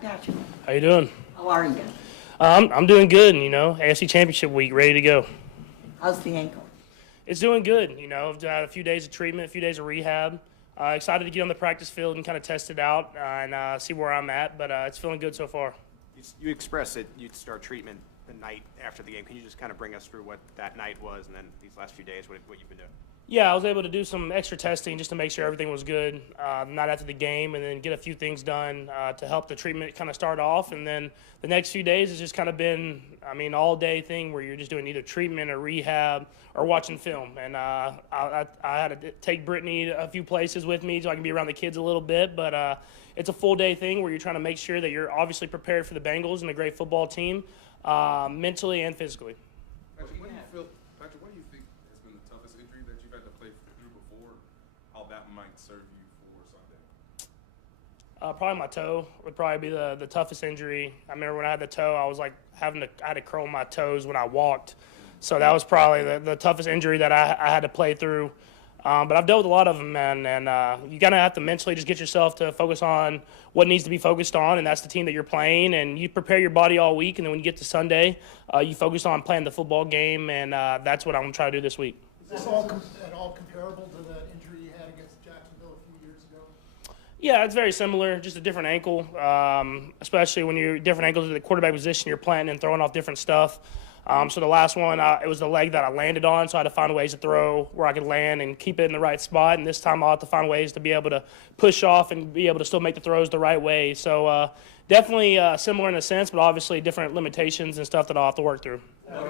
Patrick. How you doing? How are you? I'm doing good. AFC Championship week, ready to go. How's the ankle? It's doing good. I've had a few days of treatment, a few days of rehab. Excited to get on the practice field and kind of test it out and see where I'm at. But it's feeling good so far. You expressed that you'd start treatment the night after the game. Can you just kind of bring us through what that night was and then these last few days, what you've been doing? Yeah, I was able to do some extra testing just to make sure everything was good the night after the game, and then get a few things done to help the treatment kind of start off. And then the next few days has just kind of been, all-day thing where you're just doing either treatment or rehab or watching film. And I had to take Brittany a few places with me so I can be around the kids a little bit. But it's a full-day thing where you're trying to make sure that you're obviously prepared for the Bengals and a great football team, mentally and physically. Patrick, what do you think has been the toughest injury that you've had to play through before? How that might serve you for Sunday? Probably my toe would probably be the toughest injury. I remember when I had the toe, I was like I had to curl my toes when I walked. So that was probably the toughest injury that I had to play through. But I've dealt with a lot of them, man, and you gotta have to mentally just get yourself to focus on what needs to be focused on, and that's the team that you're playing. And you prepare your body all week, and then when you get to Sunday, you focus on playing the football game, and that's what I'm gonna try to do this week. Is this at all comparable to the injury you had against Jacksonville a few years ago? Yeah, it's very similar, just a different ankle, especially when you're different ankles at the quarterback position, you're planting and throwing off different stuff. So the last one, it was the leg that I landed on, so I had to find ways to throw where I could land and keep it in the right spot. And this time I'll have to find ways to be able to push off and be able to still make the throws the right way. So definitely similar in a sense, but obviously different limitations and stuff that I'll have to work through.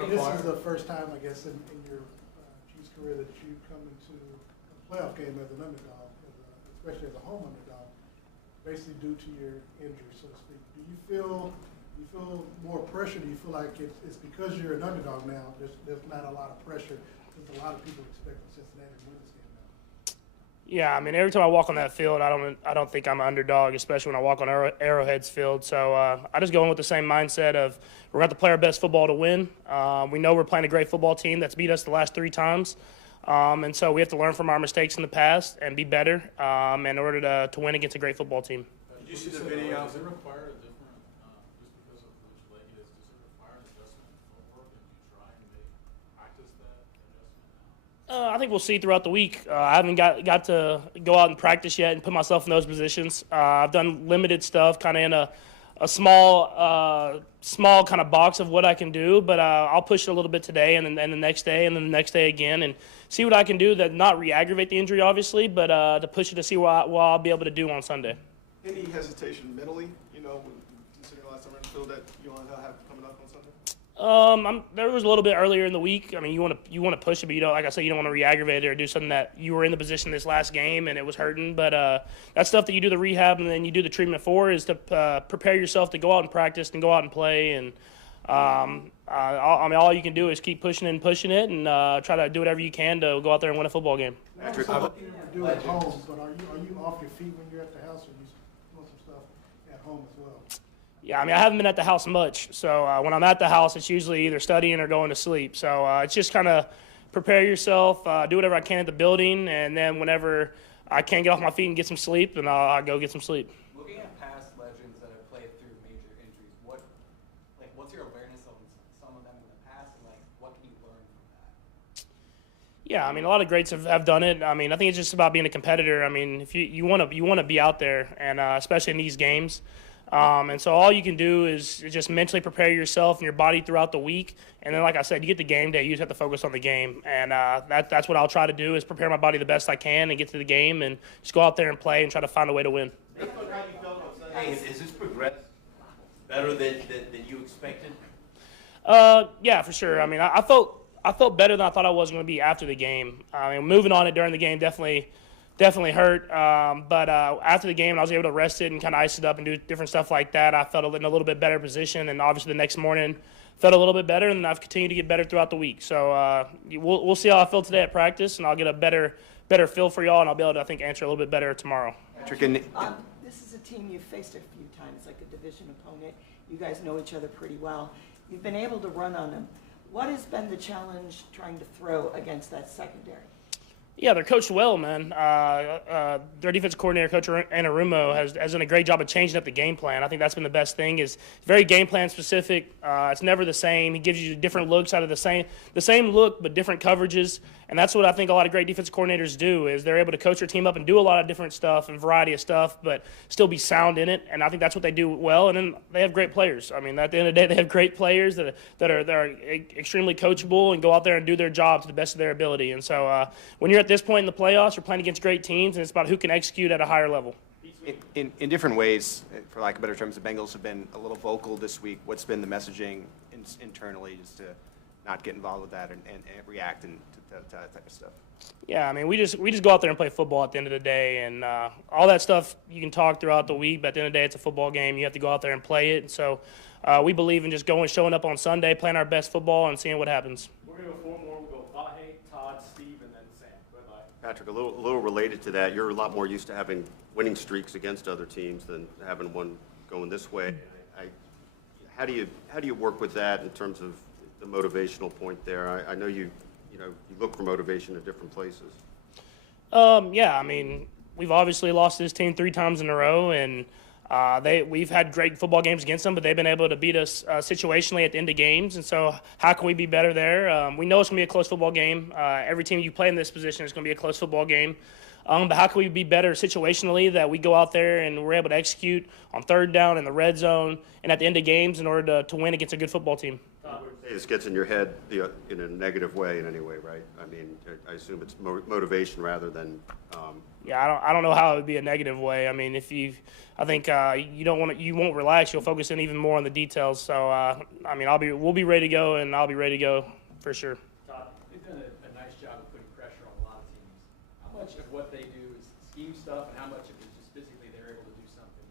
This is the first time, I guess, in your Chiefs career that you come into a playoff game as an underdog, especially as a home underdog, basically due to your injury, so to speak. Do you feel more pressure? Do you feel like it's because you're an underdog now, there's not a lot of pressure, because a lot of people expect Cincinnati to win this game now? Yeah, every time I walk on that field, I don't think I'm an underdog, especially when I walk on Arrowhead's field. So I just go in with the same mindset of we're going to play our best football to win. We know we're playing a great football team that's beat us the last 3 times. And so we have to learn from our mistakes in the past and be better in order to win against a great football team. Did you see the video? Does it require a different, just because of which leg it is, does it require an adjustment in footwork, and do you try and practice that adjustment now? I think we'll see throughout the week. I haven't got to go out and practice yet and put myself in those positions. I've done limited stuff, kind of in a small kind of box of what I can do, but I'll push it a little bit today and then the next day and then the next day again and see what I can do that not re-aggravate the injury, obviously, but to push it to see what I'll be able to do on Sunday. Any hesitation mentally, considering the last time I feel that you want to have coming up on Sunday? There was a little bit earlier in the week. You want to push it, but like I said, you don't want to re-aggravate it or do something that you were in the position this last game and it was hurting. But that's stuff that you do the rehab and then you do the treatment for is to prepare yourself to go out and practice and go out and play. And all you can do is keep pushing it and try to do whatever you can to go out there and win a football game. Patrick, Also, what you do at home, but are you off your feet when you're at the house, or you doing some stuff at home as well? Yeah, I haven't been at the house much, so when I'm at the house, it's usually either studying or going to sleep. So it's just kind of prepare yourself, do whatever I can at the building, and then whenever I can't get off my feet and get some sleep, then I'll go get some sleep. Looking at past legends that have played through major injuries, what's your awareness of some of them in the past, and what can you learn from that? Yeah, a lot of greats have done it. I think it's just about being a competitor. If you want to be out there, and especially in these games. And so all you can do is just mentally prepare yourself and your body throughout the week. And then, like I said, you get the game day, you just have to focus on the game. And that's what I'll try to do is prepare my body the best I can and get to the game and just go out there and play and try to find a way to win. Hey, is this progressed better than you expected? Yeah, for sure. I felt better than I thought I was going to be after the game. Moving on it during the game definitely hurt. But after the game, I was able to rest it and kind of ice it up and do different stuff like that. I felt in a little bit better position, and obviously the next morning felt a little bit better, and I've continued to get better throughout the week. So we'll see how I feel today at practice, and I'll get a better feel for y'all, and I'll be able to, I think, answer a little bit better tomorrow. Patrick, this is a team you've faced a few times, like a division opponent. You guys know each other pretty well. You've been able to run on them. What has been the challenge trying to throw against that secondary? Yeah, they're coached well, man. Their defensive coordinator, Coach Anarumo, has done a great job of changing up the game plan. I think that's been the best thing. Is very game plan specific. It's never the same. He gives you different looks out of the same look, but different coverages. And that's what I think a lot of great defensive coordinators do, is they're able to coach their team up and do a lot of different stuff and variety of stuff, but still be sound in it. And I think that's what they do well. And then they have great players. I mean, at the end of the day, they have great players that are extremely coachable and go out there and do their job to the best of their ability. And so when you're at this point in the playoffs, you're playing against great teams, and it's about who can execute at a higher level. In different ways, for lack of better terms, the Bengals have been a little vocal this week. What's been the messaging internally just to not get involved with that and react and to that type of stuff? Yeah, I mean, we just go out there and play football at the end of the day, and all that stuff you can talk throughout the week, but at the end of the day, it's a football game. You have to go out there and play it. And so we believe in just showing up on Sunday, playing our best football, and seeing what happens. We're going to go 4 more. We'll go Vahe, Todd, Steve, and then Sam. Bye-bye. Patrick, a little related to that, you're a lot more used to having winning streaks against other teams than having one going this way. How do you work with that in terms of the motivational point there? I know you look for motivation at different places. Yeah, I mean, we've obviously lost this team 3 times in a row, and we've had great football games against them, but they've been able to beat us situationally at the end of games. And so how can we be better there? We know it's going to be a close football game. Every team you play in this position is going to be a close football game. But how can we be better situationally, that we go out there and we're able to execute on 3rd down in the red zone and at the end of games in order to win against a good football team? This gets in your head in a negative way in any way, right? I mean, I assume it's motivation rather than. Yeah, I don't know how it would be a negative way. I mean, I think you won't relax. You'll focus in even more on the details. So I mean, we'll be ready to go, and I'll be ready to go for sure. Todd, they've done a nice job of putting pressure on a lot of teams. How much of what they do is scheme stuff, and how much of it is just physically they're able to do something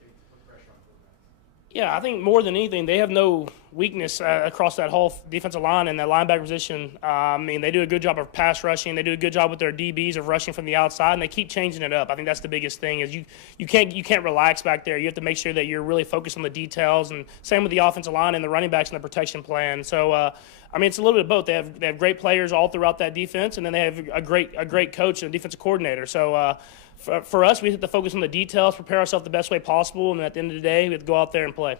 to put pressure on quarterbacks? Yeah, I think more than anything, they have no weakness across that whole defensive line and that linebacker position. I mean, they do a good job of pass rushing. They do a good job with their DBs of rushing from the outside, and they keep changing it up. I think that's the biggest thing, is you can't relax back there. You have to make sure that you're really focused on the details, and same with the offensive line and the running backs and the protection plan. So, I mean, it's a little bit of both. They have great players all throughout that defense, and then they have a great coach and a defensive coordinator. So, for us, we have to focus on the details, prepare ourselves the best way possible, and at the end of the day, we have to go out there and play.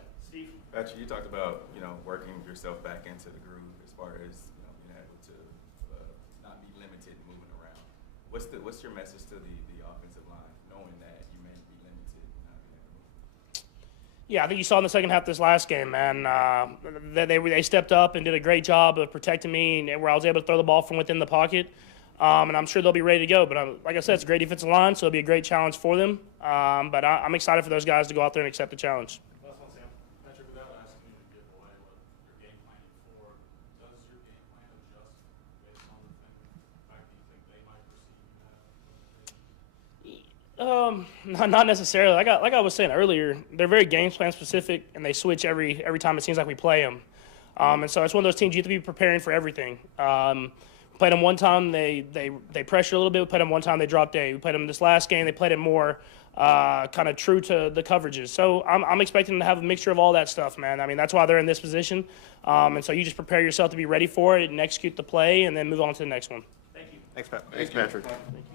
Patrick, you talked about, working yourself back into the groove as far as, being able to not be limited and moving around. What's your message to the offensive line, knowing that you may be limited and not being able to move? Yeah, I think you saw in the second half of this last game, man, they stepped up and did a great job of protecting me, and where I was able to throw the ball from within the pocket. And I'm sure they'll be ready to go. But like I said, it's a great defensive line, so it'll be a great challenge for them. But I'm excited for those guys to go out there and accept the challenge. Last one, Sam. Patrick, without asking you to give away what you're game planning for, does your game plan adjust based on the fact that you think they might perceive you have? Not necessarily. Like I was saying earlier, they're very game plan specific, and they switch every time it seems like we play them. And so it's one of those teams you have to be preparing for everything. We played them one time, they pressured a little bit. We played them one time, they dropped 8. We played them this last game, they played it more kind of true to the coverages. So I'm expecting them to have a mixture of all that stuff, man. I mean, that's why they're in this position. And so you just prepare yourself to be ready for it and execute the play and then move on to the next one. Thanks, Pat. Thanks, Patrick. Thank you.